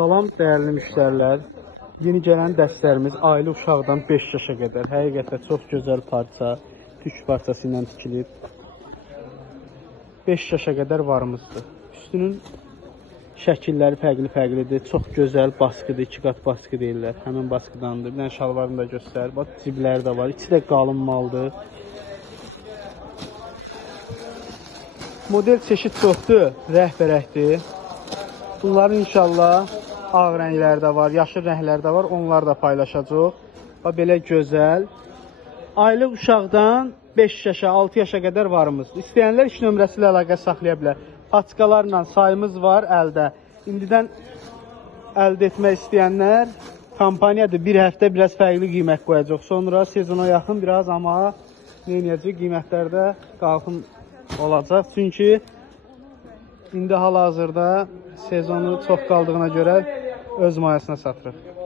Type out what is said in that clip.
Salam dəyərli müştərilər. Yeni gələn dəstlərimiz ailə uşaqdan 5 yaşa qədər. Həqiqətən çox gözəl parça, tük parçası ilə tikilib. 5 yaşa qədər varımızdır. Üstünün şəkilləri fərqli-fərqlidir. Çox gözəl baskıdır, 2 qat baskı deyirlər. Həmin baskıdandır. Bir dənə şalvarını da göstərir. Bax, cibləri də var. İçi də qalın maldır. Model çeşid çoxdur, rəhbərəkdir. Bunların inşallah ağ rəngləri də var, yaşıl rəngləri də var. Onları da paylaşacaq. Bax, belə gözəl. Aylıq uşaqdan 5 yaşa, 6 yaşa qədər varımızdır. İstəyənlər iş nömrəsi ilə əlaqə saxlaya bilər. Paçkalarla sayımız var əldə. İndidən əldə etmək istəyənlər kampaniyadır. Bir həftə biraz fərqli qiymət qoyacaq. Sonra sezona yaxın biraz amma neyəcək qiymətlərdə qalxım olacaq. Çünki indi hal-hazırda sezonu çox qaldığına görə öz mayasına satırıq.